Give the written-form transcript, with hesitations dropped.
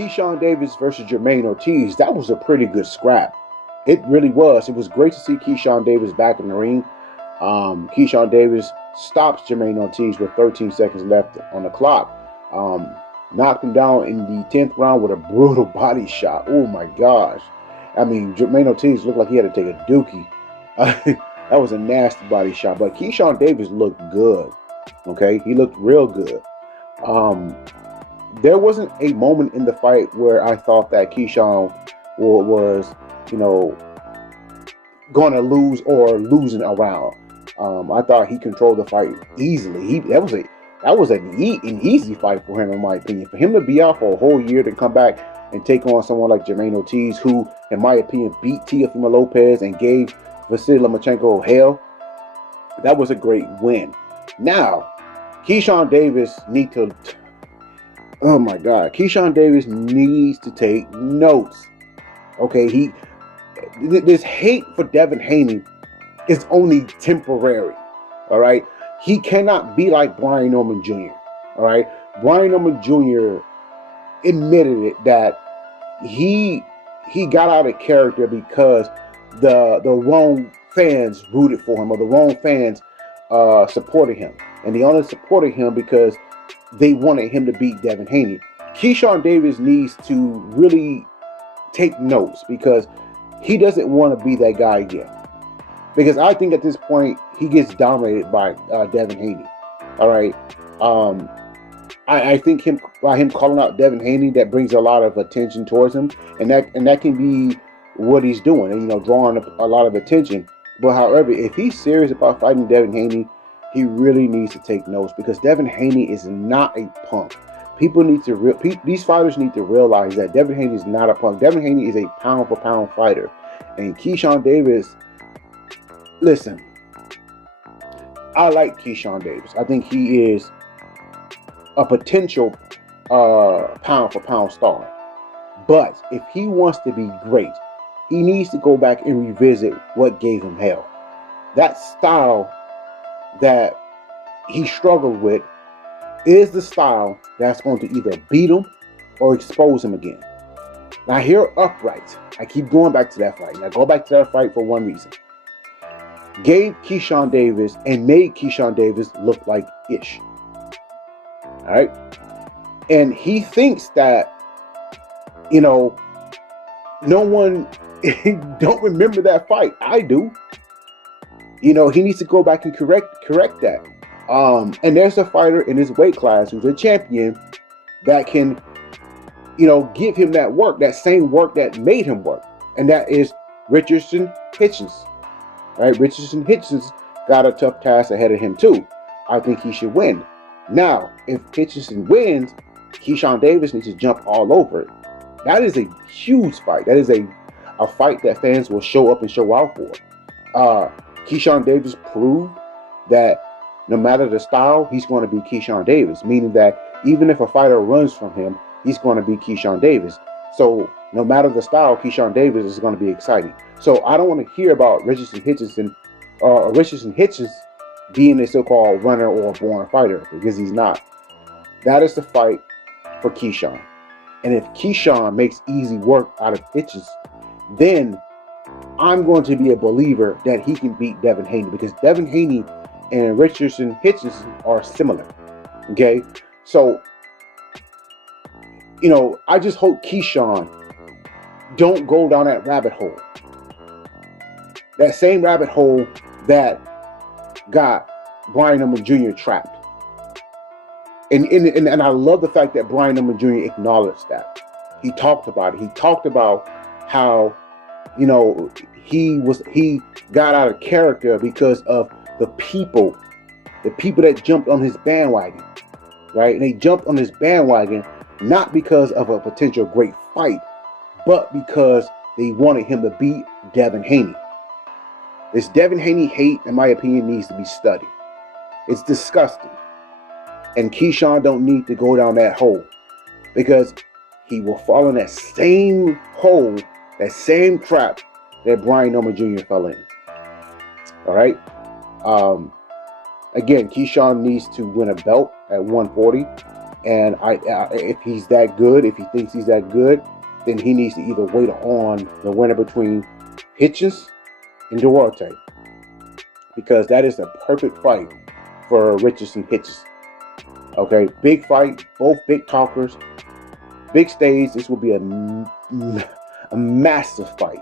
Keyshawn Davis versus Jermaine Ortiz, that was a pretty good scrap. It really was. It was great to see Keyshawn Davis back in the ring. Keyshawn Davis stops Jermaine Ortiz with 13 seconds left on the clock. Knocked him down in the 10th round with a brutal body shot. Oh my gosh. I mean, Jermaine Ortiz looked like he had to take a dookie. That was a nasty body shot. But Keyshawn Davis looked good. Okay? He looked real good. There wasn't a moment in the fight where I thought that Keyshawn was, going to lose or losing a round. I thought he controlled the fight easily. That was an easy fight for him, in my opinion. For him to be out for a whole year to come back and take on someone like Jermaine Ortiz, who, in my opinion, beat Teofimo Lopez and gave Vasily Lomachenko hell, that was a great win. Now, Keyshawn Davis needs to... Oh my God. Keyshawn Davis needs to take notes. Okay, this hate for Devin Haney is only temporary. All right, he cannot be like Brian Norman Jr. All right, Brian Norman Jr. admitted it that he got out of character because the wrong fans rooted for him, or the wrong fans supported him, and they only supported him because they wanted him to beat Devin Haney. Keyshawn Davis needs to really take notes because he doesn't want to be that guy again. Because I think at this point he gets dominated by Devin Haney. All right, I think by him calling out Devin Haney, that brings a lot of attention towards him, and that can be what he's doing, and drawing a lot of attention. But however, if he's serious about fighting Devin Haney, he really needs to take notes, because Devin Haney is not a punk. These fighters need to realize that Devin Haney is not a punk. Devin Haney is a pound for pound fighter, and Keyshawn Davis. Listen, I like Keyshawn Davis. I think he is a potential pound for pound star. But if he wants to be great, he needs to go back and revisit what gave him hell. That style that he struggled with is the style that's going to either beat him or expose him again. Now here, Upright, I keep going back to that fight. And I go back to that fight for one reason. Gave Keyshawn Davis and made Keyshawn Davis look like ish. All right? And he thinks that, no one don't remember that fight. I do. He needs to go back and correct that. And there's a fighter in his weight class who's a champion that can, give him that work, that same work that made him work. And that is Richardson Hitchens. Right? Richardson Hitchens got a tough task ahead of him too. I think he should win. Now, if Hitchens wins, Keyshawn Davis needs to jump all over it. That is a huge fight. That is a fight that fans will show up and show out for. Keyshawn Davis proved that no matter the style, he's going to be Keyshawn Davis, meaning that even if a fighter runs from him, he's going to be Keyshawn Davis. So no matter the style, Keyshawn Davis is going to be exciting. So I don't want to hear about Richardson Hitchens being a so-called runner or a born fighter, because he's not. That is the fight for Keyshawn. And if Keyshawn makes easy work out of Hitchens, then I'm going to be a believer that he can beat Devin Haney, because Devin Haney and Richardson Hitchens are similar. Okay? So, I just hope Keyshawn don't go down that rabbit hole. That same rabbit hole that got Brian Norman Jr. trapped. And I love the fact that Brian Norman Jr. acknowledged that. He talked about it. He talked about how, he got out of character because of the people that jumped on his bandwagon, right? And they jumped on his bandwagon not because of a potential great fight, but because they wanted him to beat Devin Haney. This Devin Haney hate, in my opinion, needs to be studied. It's disgusting. And Keyshawn don't need to go down that hole, because he will fall in that same hole, that same trap that Brian Norman Jr. fell in. All right? Again, Keyshawn needs to win a belt at 140. And if he's that good, if he thinks he's that good, then he needs to either wait on the winner between Hitchens and Duarte, because that is the perfect fight for Richardson Hitchens. Okay, big fight, both big talkers, big stage. This will be a massive fight.